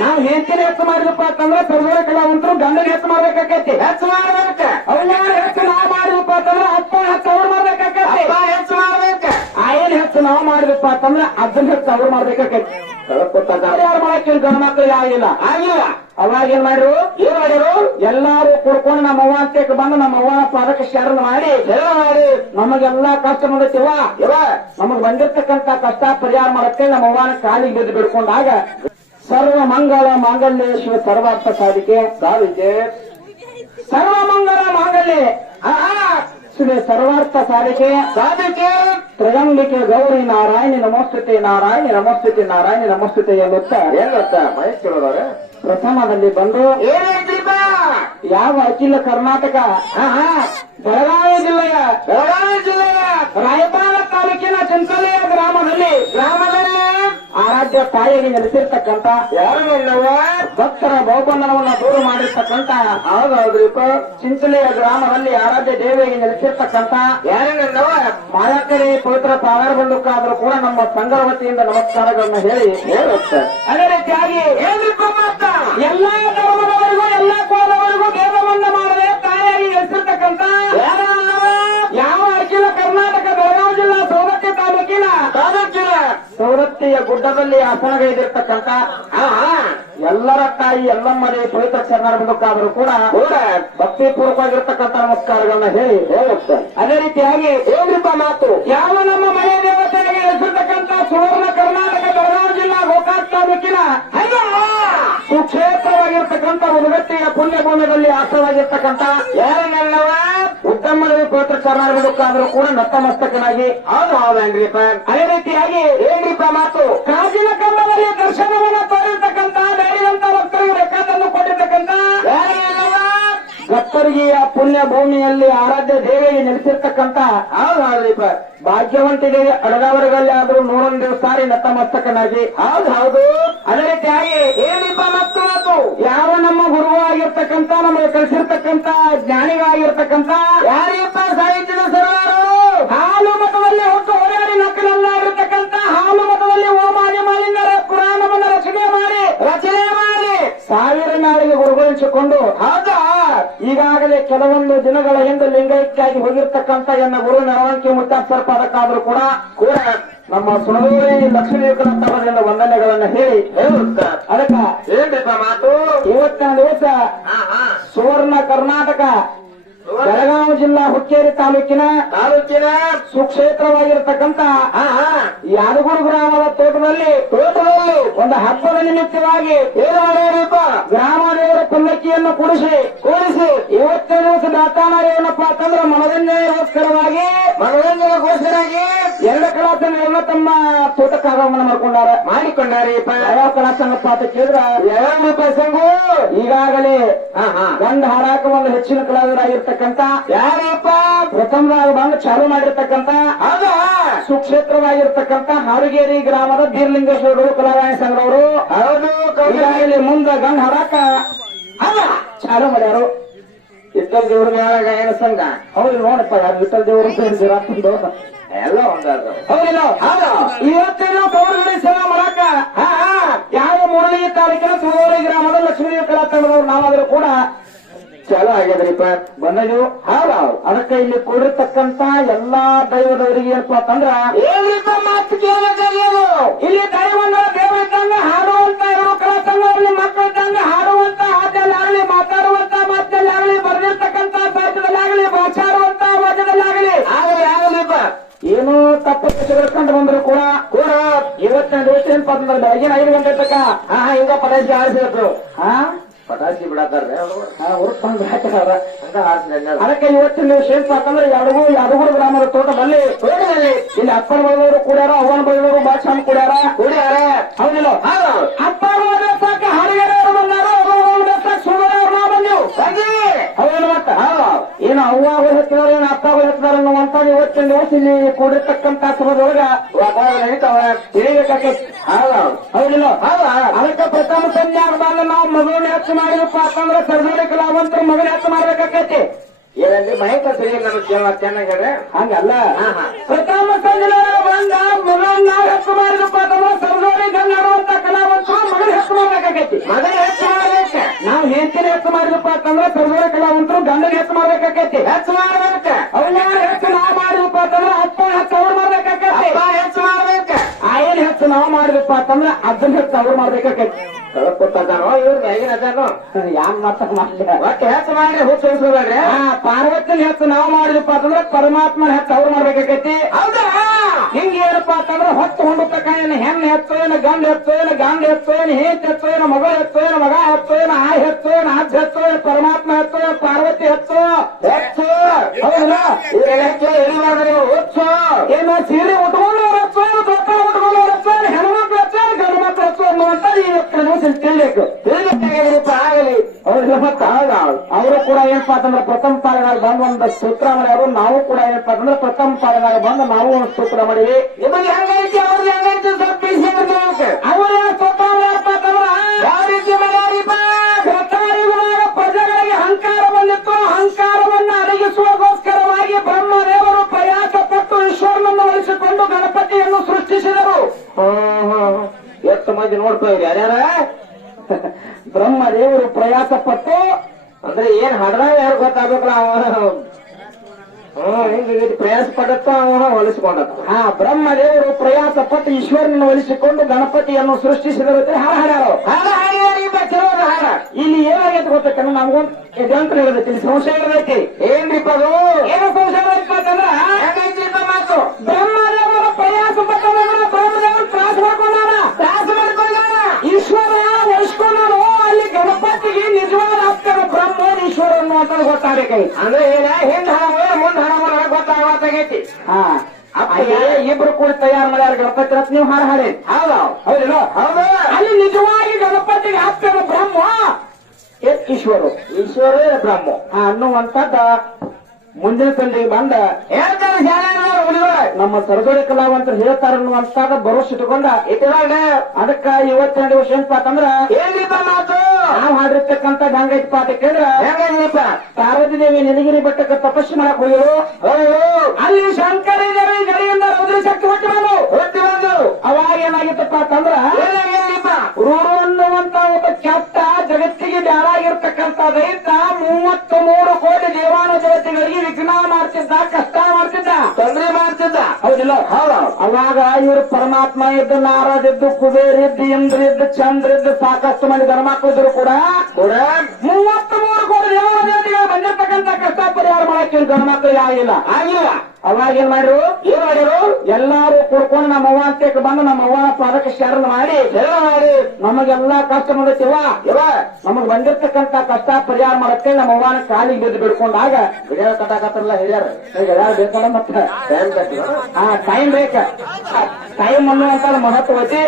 ನಾವ್ ಹೆಂಡತಿನ ಹೆಚ್ಚು ಮಾಡಿದಪ್ಪ ಅಂತಂದ್ರ ಸರ್ವೋಳಿ ಕಲಾವಂತರು ಗಂಡನ ಹೆಚ್ಚು ಮಾಡ್ಬೇಕಾಕೈತಿ. ಹೆಚ್ಚು ಮಾಡ್ಬೇಕ. ಅವನ್ನ ಹೆಚ್ಚು ನಾವ್ ಮಾಡಿದಪ್ಪ ಅಂತಂದ್ರ ಅಪ್ಪ ಹೆಚ್ಚು ಅವ್ರು ಮಾಡ್ಬೇಕಾಕೈತಿ. ಹೆಚ್ಚು ಮಾಡ್ಬೇಕ. ಏನ್ ಹೆಚ್ಚು ನಾವ್ ಮಾಡಿದಪ್ಪ ಅಂತಂದ್ರ ಅದನ್ನ ಹೆಚ್ಚು ಅವ್ರು ಮಾಡ್ಬೇಕಾಕೈತಿ. ಯಾರು ಮಾಡಕ್ಕೆ ಗಂಡ ಮಕ್ಕಳು ಆಗಿಲ್ಲ. ಅವಾಗ ಏನ್ ಮಾಡಿರು ಎಲ್ಲಾರು ಕುಡ್ಕೊಂಡು ನಮ್ಮ ಅವ್ವ ಅಂತಕ್ಕೆ ಬಂದು ನಮ್ಮ ಅವ್ವನ ಪಾದಕ್ಕೆ ಶರಣ ಮಾಡಿ ನಮಗೆಲ್ಲಾ ಕಷ್ಟ ಬಂದೈತಿವ ನಮಗ್ ಬಂದಿರ್ತಕ್ಕಂತ ಕಷ್ಟ ಪರಿಹಾರ ಮಾಡಕ್ಕೆ ನಮ್ಮ ಅವ್ವನ ಕಾಲಿಗೆ ಬಿದ್ದು ಬಿಡ್ಕೊಂಡಾಗ ಸರ್ವ ಮಂಗಳ ಮಾಂಗಲ್ಯೇಶ್ವರ ಸರ್ವಾರ್ಥ ಸಾಧಿಕೆ ಸರ್ವ ಮಂಗಳ ಮಾಂಗಲ್ಯ ಸರ್ವಾರ್ಥ ಸಾಧಿಕೆ ತ್ರಿಗಂಬಿಕೆ ಗೌರಿ ನಾರಾಯಣಿ ನಮೋಸ್ತುತೆ ನಾರಾಯಣಿ ನಮೋಸ್ತುತೆ ನಾರಾಯಣಿ ನಮೋಸ್ತುತೆ ಎನ್ನುತ್ತ ಮಹೇಶ್ವರವ್ರೆ ಪ್ರಥಮದಲ್ಲಿ ಬಂದು ಯಾವ ಅಖಿಲ ಕರ್ನಾಟಕ ಬೆಳಗಾವಿ ಜಿಲ್ಲೆಯ ರಾಯಬಾಗ ತಾಲೂಕಿನ ಚಿಂಚಲೆಯ ಗ್ರಾಮದಲ್ಲಿ ಆರಾಧ್ಯ ತಾಯಿಗೆ ನೆಲೆಸಿರ್ತಕ್ಕಂಥ ಭಕ್ತರ ಬಹುಬಂಧನವನ್ನ ದೂರ ಮಾಡಿರ್ತಕ್ಕಂಥ ಚಿಂಚಲೆಯ ಗ್ರಾಮದಲ್ಲಿ ಆರಾಧ್ಯ ದೇವಿಗೆ ನೆಲೆಸಿರ್ತಕ್ಕಂಥ ಮಾಯಾಕರಿ ಪವಿತ್ರ ಪಾಗಾರ ಬಂಧುಕಾದ್ರೂ ಕೂಡ ನಮ್ಮ ಸಂಘದ ವತಿಯಿಂದ ನಮಸ್ಕಾರಗಳನ್ನ ಹೇಳುತ್ತೆ. ಅದೇ ರೀತಿಯಾಗಿ ಎಲ್ಲಾ ಧರ್ಮದವರಿಗೂ ಎಲ್ಲಾ ಕುಲದವರಿಗೂ ಭೇದವನ್ನ ಮಾಡದೆ ತಾಯಿಯಾಗಿ ನೆಲೆಸಿರ್ತಕ್ಕಂಥ ಯಾವ ಅಖಿಲ ಕರ್ನಾಟಕ ಬೆಳಗಾವಿ ಜಿಲ್ಲಾ ಸೌದತ್ತಿ ತಾಲೂಕಿನ ಸೌದತ್ತಿಯ ಗುಡ್ಡದಲ್ಲಿ ಆಸನಗೈದಿರ್ತಕ್ಕಂಥ ಎಲ್ಲರ ತಾಯಿ ಎಲ್ಲಮ್ಮನೇ ಪವಿತ್ರ ಶರಣರ ಬಂಧುಕಾದರೂ ಕೂಡ ಭಕ್ತಿ ಪೂರ್ವಕವಾಗಿರ್ತಕ್ಕಂಥ ನಮಸ್ಕಾರಗಳನ್ನ ಹೇಳುತ್ತೆ. ಅದೇ ರೀತಿಯಾಗಿ ಏನ್ರಿಪ್ಪ ಮಾತು ಯಾವ ನಮ್ಮ ಮನೆ ದೇವತೆಯಾಗಿ ನೆಲೆಸಿರ್ತಕ್ಕಂಥ ಸುವರ್ಣ ಕರ್ನಾಟಕ ಬೆಳಗಾವಿ ಜಿಲ್ಲಾ ಗೋಕಾಕ್ ತಾಲೂಕಿನ ಸುಕ್ಷೇತ್ರವಾಗಿರ್ತಕ್ಕಂಥ ಉದಗಟ್ಟಿಯ ಪುಣ್ಯಭೂಮಿಯಲ್ಲಿ ಆಶ್ರವಾಗಿರ್ತಕ್ಕಂಥ ಯಾರನ್ನೆಲ್ಲವ ಉತ್ತಮದಲ್ಲಿ ಪವಿತ್ರ ಶರಣರ ಬಂಧುಕಾದರೂ ಕೂಡ ನತಮಸ್ತಕನಾಗಿ ಹೌದೇನ್ರಿಪ್ಪ. ಅದೇ ರೀತಿಯಾಗಿ ಏನ್ರಿಪ್ಪ ಮಾತು ಕಾಜಿನ ಕಂಬದಲ್ಲಿ ದರ್ಶನವನ್ನ ತೋರಿರ್ತಕ್ಕಂಥ ಧೈರ್ಯವಂತ ಭಕ್ತರಿಗೆ ಬೇಕಾದನ್ನು ಕೊಟ್ಟಿರ್ತಕ್ಕಂಥ ಗತ್ತರಿಗೆಯ ಪುಣ್ಯ ಭೂಮಿಯಲ್ಲಿ ಆರಾಧ್ಯ ದೇವಿಗೆ ನೆಲೆಸಿರ್ತಕ್ಕಂಥ ಭಾಗ್ಯವಂತಿಗೆ ಅಡಗವರಿಗಲ್ಲಿ ಆದ್ರೂ 101 ದಿವಸ ನತಮಸ್ತಕನಾಗಿ ಹೌದು. ಅದೇ ರೀತಿಯಾಗಿ ಏನಿಪ್ಪ ಮತ್ತು ಯಾವ ನಮ್ಮ ಗುರುವಾಗಿರ್ತಕ್ಕಂಥ ನಮಗೆ ಕಲಿಸಿರ್ತಕ್ಕಂಥ ಜ್ಞಾನಿಗಳಾಗಿರ್ತಕ್ಕಂಥ ಯಾರಿಪ್ಪ ಸಾಹಿತ್ಯದ ಸರ್ವಾರು ಹಾಲು ಮಠದಲ್ಲಿ ಹುಟ್ಟು ಹೊರಡಿ ನಕ್ಕಲಲ್ಲಾಗಿರ್ತಕ್ಕಂಥ ಹಾಲು ಮಠದಲ್ಲಿ ಓಮಾದಿ ಮಾಲಿನ್ಯರ ಪುರಾಣವನ್ನು ರಚನೆ ಮಾಡಿ ಸಾವಿರ ನಾಳಿಗೆ ಗುರುಗಳಿಸಿಕೊಂಡು ಹೌದಾ ಈಗಾಗಲೇ ಕೆಲವೊಂದು ದಿನಗಳ ಹಿಂದೆ ಲಿಂಗೈಕ್ಯಾಗಿ ಹೋಗಿರ್ತಕ್ಕಂಥ ಎನ್ನ ಗುರು ಮೆರವಣಿಗೆ ಮುತ್ತಾಸರ್ ಪದಕ್ಕಾದ್ರೂ ಕೂಡ ನಮ್ಮ ಸುಣದೂರಿ ಲಕ್ಷ್ಮೀ ತವರಿಂದ ವಂದನೆಗಳನ್ನ ಅದಕ್ಕ ಹೇಳ್ಬೇಕ ಮಾತು ಇವತ್ತಿನ ದಿವಸ ಸುವರ್ಣ ಕರ್ನಾಟಕ ಬೆಳಗಾವಿ ಜಿಲ್ಲಾ ಹುಕ್ಕೇರಿ ತಾಲೂಕಿನ ಸುಕ್ಷೇತ್ರವಾಗಿರ್ತಕ್ಕಂಥ ಯಾದಗುರು ಗ್ರಾಮದ ತೋಟದಲ್ಲಿ ಒಂದು ಹಬ್ಬದ ನಿಮಿತ್ತವಾಗಿ ಗ್ರಾಮ ದೇವರ ಪಲ್ಲಕ್ಕಿಯನ್ನು ಕೂಡಿಸಿ ಇವತ್ತಿನ ದಿವಸ ದಾತಾನ ಏನಪ್ಪಾ ಅಂತಂದ್ರೆ ಮನೋರಂಜನೆಗೋಸ್ಕರವಾಗಿ 2 ಕಲಾಸಂಘಗಳನ್ನ ತಮ್ಮ ತೋಟಕ್ಕೆ ಆಗಮನ ಮಾಡಿಕೊಂಡಾರೆ. ಯಾವ ಕಲಾಸಂಗಪ್ಪ ಅಂತ ಕೇಳಿದ್ರ ಸಂಘು ಈಗಾಗಲೇ ಗಂಧ ಹಾರಾಕ ಒಂದು ಹೆಚ್ಚಿನ ಕಲಾವಿದರಾಗಿರ್ತಕ್ಕಂಥ ಯಾರಪ್ಪ ಪ್ರಥಮದಾಗ ಬಂದು ಚಾಲು ಮಾಡಿರ್ತಕ್ಕಂಥ ಸುಕ್ಷೇತ್ರವಾಗಿರ್ತಕ್ಕಂಥ ಹಾರುಗೇರಿ ಗ್ರಾಮದ ಬೀರ್ಲಿಂಗೇಶ್ವರರು ಕಲಾಗಾಯನ ಸಂಘದವರು ಈಗಾಗಲೇ ಮುಂದೆ ಗಂಧ ಹಾರಾಕ ಚಾಲು ಮಾಡ್ಯಾರು. ವಿಠಲ್ ದೇವ್ರ ಮೇಳ ಗಾಯನ ಸಂಘ ಹೌದು ನೋಡಪ್ಪ ಯಾರು ವಿಠಲ್ ದೇವರು ಎಲ್ಲ ಹೌದಿಲ್ಲ ಇವತ್ತೇನೋ ಗೌರವಡಿ ಸೇವಾ ಮಾಡಾಕ ಯಾವ ಮುರಳಿ ತಾಲೂಕಿನ ಸುಗೋಳಿ ಗ್ರಾಮದ ಲಕ್ಷ್ಮೀ ಕಲಾ ತಂಡದವ್ರು ನಾವಾದ್ರೂ ಕೂಡ ಚಾಲು ಆಗ್ಯದ್ರಿಪ್ಪ ಬಂದವು ಅದಕ್ಕೆ ಇಲ್ಲಿ ಕೂಡಿರ್ತಕ್ಕಂತ ಎಲ್ಲಾ ದೈವದವರಿಗೆ ಏನಪ್ಪಾ ಅಂತಂದ್ರ ಇಲ್ಲಿ ದೈವನ ದೇವ ಇದ್ದಂಗ ಹಾಡುವಂತ ಇರೋ ಕಲಾ ಸಂಘದಲ್ಲಿ ಮಕ್ಕಳು ಇದ್ದಂಗ ಹಾಡುವಂತ ಹಾಡಲ್ಲಾಗಲಿ ಮಾತಾಡುವಂತ ಮಾತಲ್ಲಾಗಲಿ ಬರೆದಿರ್ತಕ್ಕಂತ ಸಾಹಿತ್ಯದಲ್ಲಾಗಲಿ ಭಾಷಾಡುವಂತ ವಾದ್ಯದಲ್ಲಾಗಲಿ ಆಗಲಿಪ್ಪ ಏನೋ ತಪ್ಪು ಕಂಡು ಬಂದ್ರು ಕೂಡ ಇವತ್ತಿನ ದಿವಸ ಏನಪ್ಪಾ ಅಂತಂದ್ರೆ ಬೆಳಗಿನ 5 ಗಂಟೆ ತಕ್ಕ ಹಿಂಗ ಪಟಾಕಿ ಆರಿಸಿದ್ರು ಪಟಾಕಿ ಬಿಡತ್ತಾರ ಅದಕ್ಕೆ ಇವತ್ತಿನ ದಿವಸ ಏನಪ್ಪಾ ಅಂತಂದ್ರೆ ಯಾದಗುರು ಗ್ರಾಮದ ತೋಟದಲ್ಲಿ ಇಲ್ಲಿ ಅಪ್ಪನ ಬೈಲೂರು ಕೂಡ್ಯಾರ ಅವನ ಬೈಲೂರು ಭಾಷಾನ್ ಕೂಡ್ಯಾರ ಹೌದಿಲ್ಲ ಅಪ್ಪನ ದೇವಸ್ಥಾನಕ್ಕೆ ಹಾಡಿಗೆರೆಯವರು ಬಂದಾರ ಸುಂದರವ್ರು ನಾವು ಬಂದೆವು ಹೌದಿಲ್ಲ ಮತ್ತ ಏನು ಅವ್ವಾಗ ಹೆಚ್ಚಿದಾರ ಏನು ಅಪ್ಪಗಳು ಹೆಚ್ಚಿದಾರ ಅನ್ನುವಂತ ಇವತ್ತಿನ ದಿವಸ ಇಲ್ಲಿ ಕೂಡಿರ್ತಕ್ಕಂಥ ಸಭದೊಳಗ ತಿಳಿಬೇಕಾಕೈತಿ ಹೌದಿಲ್ಲ ಅದಕ್ಕೆ ಪ್ರಥಮ ಸಂಧ್ಯಾಗದಾಗ ನಾವು ಮಗಳನ್ನ ಹೆಚ್ಚು ಮಾಡಿದಪ್ಪ ಅಂತಂದ್ರೆ ಸರ್ವೋಳಿ ಕಲಾವಂತರು ಮಗನ ಹೆಚ್ಚು ಮಾಡ್ಬೇಕಾಕೈತಿ ಏನಲ್ಲಿ ಮಹೇಶ ಸರಿ ನಮಗೆ ಚೆನ್ನಾಗಿ ಹಂಗಲ್ಲ ಪ್ರಥಮ ಸಂಧ್ಯಾಗ ಬಂದ ಮಗಳನ್ನ ಹೆಚ್ಚು ಮಾಡಿದಪ್ಪ ಅಂತಂದ್ರೆ ಸರ್ವೋಳಿ ಗಂಗಾಡುವಂತ ಕಲಾವಂತರು ಮಗನ ಹೆಚ್ಚು ಮಾಡ್ಬೇಕಾಕೈತಿ ಮಾಡ್ಬೇಕಾಕೈತಿ ಮಗನ ಹೆಚ್ಚು ಮಾಡ್ಬೇಕ ನಾವ್ ಹೆಂಡತಿನ ಹೆಚ್ಚು ಮಾಡಿದಪ್ಪ ಅಂತಂದ್ರ ಸರ್ವರ ಕಲಾವಂತರು ಗಂಡನ ಹೆಚ್ಚು ಮಾಡ್ಬೇಕಾಕೈತಿ ಹೆಚ್ಚು ಮಾಡ್ಬೇಕ ಅವ್ಯಾರ ಹೆಚ್ಚು ನಾವ್ ಮಾಡಿದಪ್ಪ ಅಂತಂದ್ರ ಅಪ್ಪ ಹೆಚ್ಚು ಅವ್ರು ಮಾಡ್ಬೇಕಾಕೈತಿ ಅಪ್ಪ ಹೆಚ್ಚು ಮಾಡ್ಬೇಕ ಆಯನ್ ಹೆಚ್ಚು ನಾವ್ ಮಾಡಿದಪ್ಪ ಅಂತಂದ್ರ ಅದನ್ನ ಹೆಚ್ಚು ಅವ್ರು ಮಾಡ್ಬೇಕಾಕೈತಿ ಕಳ್ಕೊತಾನೋ ಇವ್ರ ಮ್ಯಾಗಿನ ಅದಾನೋ ಯಾನ್ ಮಾಡ್ಲಿ ಒಟ್ಟು ಹೆಚ್ಚು ಮಾಡಿ ಹುಚ್ಚ ಉಳಿಸೋದಾಗ್ರೆ ಪಾರ್ವತಿನ ಹೆಚ್ಚು ನಾವ್ ಮಾಡಿದಪ್ಪ ಅಂತಂದ್ರ ಪರಮಾತ್ಮನ ಹೆಚ್ಚು ಅವ್ರು ಮಾಡ್ಬೇಕಾಕೈತಿ ಹೌದಾ ಹಿಂಗ ಏನಪ್ಪ ಅಂತಂದ್ರ ಹೊತ್ತು ಹೊಂಡತಕ್ಕ ಏನು ಹೆಣ್ಣು ಹೆಚ್ಚು ಏನು ಗಂಡ ಹೆಚ್ಚು ಏನು ಗಂಡ ಹೆಚ್ಚು ಏನು ಹೇಂತ ಹೆಚ್ಚು ಏನು ಮಗ ಹೆಚ್ಚು ಏನು ಮಗ ಹೆಚ್ಚು ಏನು ಆ ಹೆಚ್ಚು ಏನು ಅಜ್ಜ ಹೆಚ್ಚು ಏನು ಪರಮಾತ್ಮ ಹೆಚ್ಚು ಏನು ಪಾರ್ವತಿ ಹೆಚ್ಚು ಹೆಚ್ಚು ಹೌದಲ್ಲ ಹೆಚ್ಚು ಎಲ್ಲಿ ಮಾಡಿದ್ರೆ ಹುಚ್ಚು ಏನು ಸೀರೆ ಉಟ್ಕೊಂಡವ್ರು ಹೆಚ್ಚು ಏನು ದೊಡ್ಡ ಉಟ್ಕೊಂಡವ್ರು ಹೆಚ್ಚು ಏನು ಹೆಣ್ಮಕ್ಳು ಹೆಚ್ಚು ಏನು ಗಂಡು ಮಕ್ಳು ಹೆಚ್ಚು ಅನ್ನುವಂತ ಈ ತಿಳಿಬೇಕು ತಿಳಿಬೇಕಾಗಿರಪ್ಪ ಆಗಲಿ ಅವ್ರಿಗೆ ಮತ್ತ ಅವರು ಕೂಡ ಏನಪ್ಪ ಅಂತಂದ್ರೆ ಪ್ರಥಮ ಪಾಲನಾಗ ಬಂದು ಒಂದು ಸೂತ್ರ ಮಾಡ್ಯಾರು ನಾವು ಕೂಡ ಏನಪ್ಪ ಅಂತಂದ್ರೆ ಪ್ರಥಮ ಪಾಲನಾಗ ಬಂದು ನಾವು ಒಂದು ಸೂತ್ರ ಮಾಡಿವಿ ನಿಮಗೆ ಹೆಂಗೈತಿ ಅವ್ರದ್ದು ಹೆಂಗೈತಿ ಸ್ವಲ್ಪ ಬಿಸಿ ಅವರ ಸೂತ್ರ ಮಾಡ್ಯಾರಪ್ಪ ಅಂತಂದ್ರ ಯಾವ ರೀತಿ ಮಾಡ್ಯಾರಿಪ್ಪ ಕೃತಾಯುಗದಾಗ ಪ್ರಜೆಗಳಿಗೆ ಅಹಂಕಾರ ಬಂದಿತ್ತು ಅಹಂಕಾರವನ್ನು ಅಡಗಿಸುವಗೋಸ್ಕರವಾಗಿ ಬ್ರಹ್ಮದೇವರು ಪ್ರಯಾಸ ಪಟ್ಟು ಈಶ್ವರನನ್ನು ಒಲಿಸಿಕೊಂಡು ಗಣಪತಿಯನ್ನು ಸೃಷ್ಟಿಸಿದರು ಎಷ್ಟು ಮಂದಿ ನೋಡ್ತಾ ಇರಿ ಯಾರ್ಯಾರ ಬ್ರಹ್ಮದೇವರು ಪ್ರಯಾಸ ಪಟ್ಟು ಅಂದ್ರೆ ಏನ್ ಹಡ್ದ ಯಾರು ಗೊತ್ತಾಗ್ಬೇಕಲ್ಲ ಅವ ಹಿಂಗ ಪ್ರಯಾಸ ಪಡತ್ತ ಅವ ಹೊಲಿಸ್ಕೊಂಡತ್ತ ಬ್ರಹ್ಮದೇವರು ಪ್ರಯಾಸ ಪಟ್ಟು ಈಶ್ವರನನ್ನು ಒಲಿಸಿಕೊಂಡು ಗಣಪತಿಯನ್ನು ಸೃಷ್ಟಿಸಿದರು ಅಂತ ಹಾಡ ಹಾಡ್ಯಾರು ಹಾಡ ಇಲ್ಲಿ ಏನಾಗೈತೆ ಗೊತ್ತಕ್ಕ ನಮ್ಗೊಂದು ಅಂತ ಹೇಳಿದೈತಿ ಸಂಶಯ ಇರದೈತಿ ಏನ್ರಿಪ್ಪ ಅದು ಏನು ಸಂಶಯ ಇರಬೇಕು ಅಂತಂದ್ರ ಹೆಂಗೈತ್ರಿಪ್ಪ ಮಾತು ಬ್ರಹ್ಮದೇವರ ಪ್ರಯಾಸ ಪಟ್ಟ ಬ್ರಹ್ಮದೇವರು ತ್ರಾಸ ಮಾಡ್ಕೊಂಡಾರ ತ್ರಾಸ ಮಾಡ್ಕೊಂಡಾರ ಈಶ್ವರ ಒಲಿಸ್ಕೊಂಡಾರು ಅಲ್ಲಿ ಗಣಪತಿಗೆ ನಿಜವಾದ ಅರ್ಥನ ಬ್ರಹ್ಮ ಈಶ್ವರ ಅನ್ನುವಂತ ಗೊತ್ತಾಗಬೇಕಾಗಿತ್ತು ಅಂದ್ರೆ ಏನ ಹಿಂದ್ ಹಣ ಮುಂದ್ ಹಣ ಗೊತ್ತಾಗೈತಿ ಇಬ್ರು ಕೂಡ ತಯಾರು ಮಾಡ್ಯಾರ ಗಣಪತಿ ಅಂತ ನೀವು ಹಾಡು ಹಾಡಿ ಹೌದಿಲ್ಲ ಹೌದು ಅಲ್ಲಿ ನಿಜವಾಗಿ ಗಣಪತಿಗೆ ಆಗ್ತಾರ ಬ್ರಹ್ಮ ಈಶ್ವರು ಈಶ್ವರ ಬ್ರಹ್ಮ ಅನ್ನುವಂಥದ್ದ ಮುಂದಿನ ಸಂದಿಗೆ ಬಂದ ಹೇಳ್ತಾರೆ ಶಾಲೆ ನಮ್ಮ ಸರಜೋಡಿ ಕಲಾವಂತರು ಹೇಳ್ತಾರ ಅನ್ನುವಂಥದ್ದು ಭರೋಸೆ ಇಟ್ಟುಕೊಂಡ ಇಟ್ಟುಕೊಂಡ ಅದಕ್ಕ ಇವತ್ತಿನ ದಿವಸ ಏನಪ್ಪಾ ಅಂತಂದ್ರ ಏನ್ರಿಪ್ಪ ಮಾತು ನಾವು ಹಾಡಿರ್ತಕ್ಕಂಥ ಹೆಂಗೈತಪ್ಪ ಅಂತ ಕೇಳಿದ್ರ ಹೆಂಗೈತ್ರಿಪ್ಪ ಪಾರ್ವತಿ ದೇವಿ ನೀಲಗಿರಿ ಬೆಟ್ಟಕ್ಕೆ ತಪಸ್ಸು ಮಾಡಕ್ ಹೋಗಿರು ಅಲ್ಲಿ ಶಂಕರಿ ದೇವಿ ಗಡಿಯಿಂದ ರುದ್ರ ಶಕ್ತಿ ಹುಟ್ಟಿ ಬಂದು ಅವಾಗ ಏನಾಗಿತ್ತಪ್ಪ ಅಂತಂದ್ರ ರೂಢ ಅನ್ನುವಂತ ಒಬ್ಬ ಕೆಟ್ಟ ಜಗತ್ತಿಗೆ ಬ್ಯಾರಾಗಿರ್ತಕ್ಕಂಥ ದೈತ 33 ಕೋಟಿ ದೇವಾನು ದೇವತೆಗಳಿಗೆ ವಿಘ್ನ ಮಾಡ್ತಿದ್ದ ಕಷ್ಟ ಮಾಡ್ತಿದ್ದ ತೊಂದರೆ ಮಾಡ್ತಿದ್ದ ಹೌದಿಲ್ಲ ಅವಾಗ ಇವರು ಪರಮಾತ್ಮ ಇದ್ದು ನಾರದ್ ಇದ್ದು ಕುಬೇರ್ ಇದ್ದು ಇಂದ್ರ ಇದ್ದು ಚಂದ್ರ ಇದ್ದು ಸಾಕಷ್ಟು ಮಂದಿ ಗಣಮಕ್ಕಳು ಇದ್ರು ಕೂಡ 33 ಕೋಟಿ ದೇವಾನು ದೇವತೆಗಳು ಬಂದಿರ್ತಕ್ಕಂಥ ಕಷ್ಟ ಪರಿಹಾರ ಮಾಡಕ್ಕೆ ಗಣಮಕ್ಕಳು ಆಗಿಲ್ಲ ಅವಾಗ ಏನ್ ಮಾಡಿರು ಎಲ್ಲಾರು ಕುಡ್ಕೊಂಡು ನಮ್ಮ ಅವ್ವ ಅಂತೇಕ್ ಬಂದು ನಮ್ಮ ಅವ್ವನ ಪಾದಕ್ಕೆ ಶರಣ ಮಾಡಿ ನಮಗೆಲ್ಲಾ ಕಷ್ಟ ಬಂದೈತಿವ ನಮಗ್ ಬಂದಿರ್ತಕ್ಕಂಥ ಕಷ್ಟ ಪರಿಹಾರ ಮಾಡಕ್ಕೆ ನಮ್ಮ ಅವ್ವನ ಕಾಲಿಗೆ ಬಿದ್ದು ಬಿಡ್ಕೊಂಡಾಗ ಹಿರಿಯರ ಕಟ್ಟಾಕತ್ತಲ್ಲ ಹಿರಿಯರು ಯಾರು ಬೇಕಲ್ಲ ಮತ್ತೆ ಟೈಮ್ ಬೇಕ ಟೈಮ್ ಅನ್ನುವಂತ ಮಹತ್ವ ಐತಿ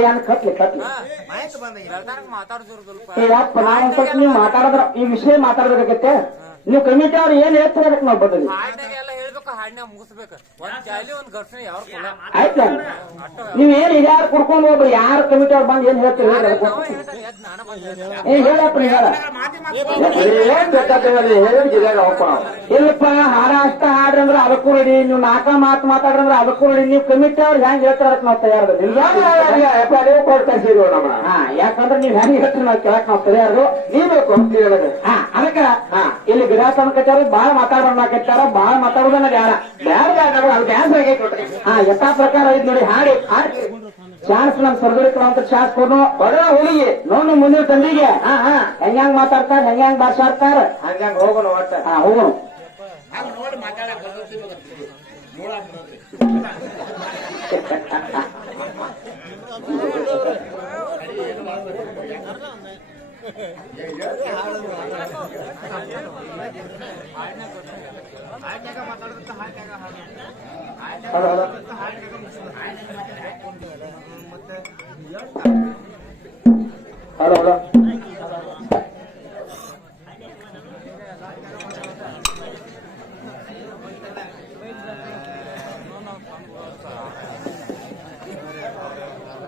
ಏನ್ ಕಟ್ಲಿ ಯಪ್ಪ ನಾವು ಸ್ವಲ್ಪ ನೀವು ಮಾತಾಡಿದ್ರ ಈ ವಿಷಯ ಮಾತಾಡ್ಬೇಕಾಗತ್ತೆ ನೀವು ಕಮಿಟಿ ಅವ್ರು ಏನ್ ಹೇಳ್ತಾರೆ ಅದಕ್ಕೆ ನಾವು ಬದಲಿ ಆಯ್ತಾ ನೀವೇನ್ ಹಿರಿಯಾರು ಕುಡ್ಕೊಂಡು ಹೋಗ್ರಿ ಯಾರು ಕಮಿಟಿ ಅವ್ರು ಬಂದು ಏನ್ ಹೇಳ್ತೀರಿ ಹೇಳಪ್ಪ ಇಲ್ಲಪ್ಪ ಹಾಡ ಅಷ್ಟ ಹಾಡ್ರಿ ಅಂದ್ರೆ ಅದಕ್ಕೂ ರೆಡಿ ನೀವು ನಾಲ್ಕ ಮಾತು ಮಾತಾಡ್ರಂದ್ರೆ ಅದಕ್ಕೂ ರೆಡಿ ನೀವು ಕಮಿಟಿ ಅವ್ರು ಹೆಂಗ್ ಹೇಳ್ತಾರ ಅದಕ್ಕೆ ನಾವು ತಯಾರದಿಲ್ಲ ಕೊಡ್ತಾ ಇದ್ದೀವಿ ನಮ್ಮ ಯಾಕಂದ್ರೆ ನೀವ್ ಹೆಂಗ್ ಹೇಳ್ತೀರಿ ನಾವು ಕೇಳಕ್ ನಾವು ತಯಾರು ನೀಬೇಕು ಅದಕ್ಕ ಇಲ್ಲಿ ವಿರಾಸನ ಕಚ್ಚಾರ ಬಾಳ ಮಾತಾಡ್ಬಾರ್ದಾಕತ್ತಾರ ಬಾಳ ಮಾತಾಡೋದನ್ನ ಯಥಾ ಪ್ರಕಾರ ಐದ್ ನೋಡಿ ಹಾಡಿ ಚಾನ್ಸ್ ನಮ್ ಸರ್ಜರಿ ಅಂತ ಚಾನ್ಸ್ ಕೊಡು ಹುಡುಗಿ ನೋಡು ಮುಂದಿನ ತಂದಿಗೆ ಹೆಂಗ್ ಮಾತಾಡ್ತಾರ ಹೆಂಗ್ ಭಾಷಾಡ್ತಾರ ಹಂಗ ಹೋಗೋಣ ಒಟ್ಟ ಹೋಗೋಣ ಹಲೋ